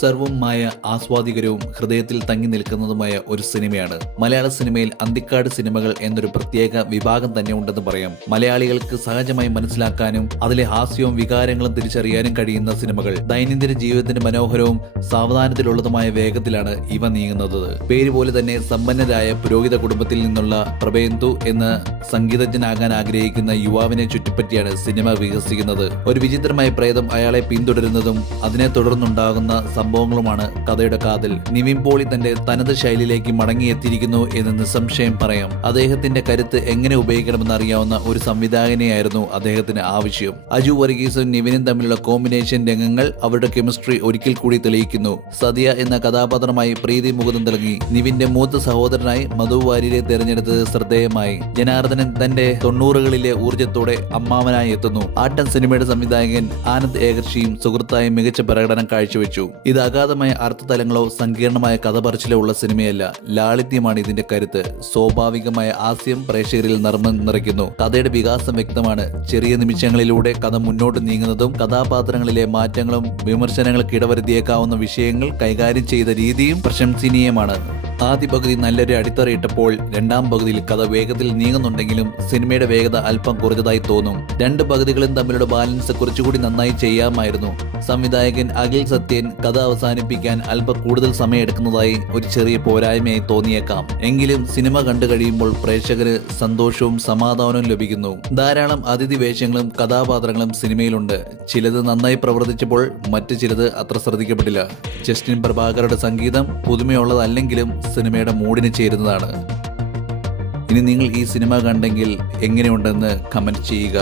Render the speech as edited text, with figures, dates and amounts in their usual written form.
സർവമായ ആസ്വാദികരവും ഹൃദയത്തിൽ തങ്ങി നിൽക്കുന്നതുമായ ഒരു സിനിമയാണ്. മലയാള സിനിമയിൽ അന്തിക്കാട് സിനിമകൾ എന്നൊരു പ്രത്യേക വിഭാഗം തന്നെ ഉണ്ടെന്ന് പറയാം. മലയാളികൾക്ക് സഹജമായി മനസ്സിലാക്കാനും അതിലെ ഹാസ്യവും വികാരങ്ങളും തിരിച്ചറിയാനും കഴിയുന്ന സിനിമകൾ. ദൈനംദിന ജീവിതത്തിന് മനോഹരവും സാവധാനത്തിലുള്ളതുമായ വേഗത്തിലാണ് ഇവ നീങ്ങുന്നത്. പേര് പോലെ തന്നെ സമ്പന്നരായ പുരോഹിത കുടുംബത്തിൽ നിന്നുള്ള പ്രഭേന്ദു എന്ന സംഗീതജ്ഞനാകാൻ ആഗ്രഹിക്കുന്ന യുവാവിനെ ചുറ്റിപ്പറ്റിയാണ് സിനിമ വികസിക്കുന്നത്. ഒരു വിചിത്രമായ പ്രേതം അയാളെ പിന്തുടരുന്നതും അതിനെ തുടർന്നുണ്ടാകുന്ന സംഭവങ്ങളുമാണ് കഥയുടെ കാതൽ. നിവിൻ പോളി തന്റെ തനത് ശൈലിയിലേക്ക് മടങ്ങിയെത്തിയിരിക്കുന്നു എന്ന് നിസ്സംശയം പറയാം. അദ്ദേഹത്തിന്റെ കരുത്ത് എങ്ങനെ ഉപയോഗിക്കണമെന്ന് അറിയാവുന്ന ഒരു സംവിധായകനെയായിരുന്നു അദ്ദേഹത്തിന് ആവശ്യം. അജു വർഗീസും നിവിനും തമ്മിലുള്ള കോമ്പിനേഷൻ രംഗങ്ങൾ അവരുടെ കെമിസ്ട്രി ഒരിക്കൽ കൂടി തെളിയിക്കുന്നു. സതിയ എന്ന കഥാപാത്രമായി പ്രീതി മുകുന്ദൻ തിളങ്ങി. നിവിന്റെ മൂത്ത സഹോദരനായി മധു വാര്യരെ തിരഞ്ഞെടുത്തത് ശ്രദ്ധേയമായി. ജനാർദ്ദനൻ തന്റെ 90കളിലെ ഊർജ്ജത്തോടെ അമ്മാവനായി എത്തുന്നു. ആട്ടം സിനിമയുടെ സംവിധായകൻ ആനന്ദ് ഏകർഷിയും സുഹൃത്തായി മികച്ച പ്രകടനം കാഴ്ചവെച്ചു. ഇത് അഗാധമായ അർത്ഥതലങ്ങളോ സങ്കീർണമായ കഥ പറച്ചിലോ ഉള്ള സിനിമയല്ല. ലാളിത്യമാണ് ഇതിന്റെ കരുത്ത്. സ്വാഭാവികമായ ഹാസ്യം പ്രേക്ഷകരിൽ നർമ്മം നിറയ്ക്കുന്നു. കഥയുടെ വികാസം വ്യക്തമാണ്. ചെറിയ നിമിഷങ്ങളിലൂടെ കഥ മുന്നോട്ട് നീങ്ങുന്നതും കഥാപാത്രങ്ങളിലെ മാറ്റങ്ങളും വിമർശനങ്ങൾക്ക് ഇടവരുത്തിയേക്കാവുന്ന വിഷയങ്ങൾ കൈകാര്യം ചെയ്ത രീതിയും പ്രശംസനീയമാണ്. ആദ്യ പകുതി നല്ലൊരു അടിത്തറയിട്ടപ്പോൾ രണ്ടാം പകുതിയിൽ കഥ വേഗത്തിൽ നീങ്ങുന്നുണ്ടെങ്കിലും സിനിമയുടെ വേഗത അല്പം കുറഞ്ഞതായി തോന്നും. രണ്ട് പകുതികളും തമ്മിലുള്ള ബാലൻസ് കുറച്ചുകൂടി നന്നായി ചെയ്യാമായിരുന്നു. സംവിധായകൻ അഖിൽ സത്യൻ കഥ അവസാനിപ്പിക്കാൻ അല്പം കൂടുതൽ സമയം എടുക്കുന്നതായി ഒരു ചെറിയ പോരായ്മയായി തോന്നിയേക്കാം. എങ്കിലും സിനിമ കണ്ടു കഴിയുമ്പോൾ പ്രേക്ഷകന് സന്തോഷവും സമാധാനവും ലഭിക്കുന്നു. ധാരാളം അതിഥി വേഷങ്ങളും കഥാപാത്രങ്ങളും സിനിമയിലുണ്ട്. ചിലത് നന്നായി പ്രവർത്തിച്ചപ്പോൾ മറ്റു ചിലത് അത്ര ശ്രദ്ധിക്കപ്പെട്ടില്ല. ജസ്റ്റിൻ പ്രഭാകറുടെ സംഗീതം പുതുമയുള്ളതല്ലെങ്കിലും സിനിമയുടെ മൂഡിന് ചേരുന്നതാണ്. ഇനി നിങ്ങൾ ഈ സിനിമ കണ്ടെങ്കിൽ എങ്ങനെയുണ്ടെന്ന് കമന്റ് ചെയ്യുക.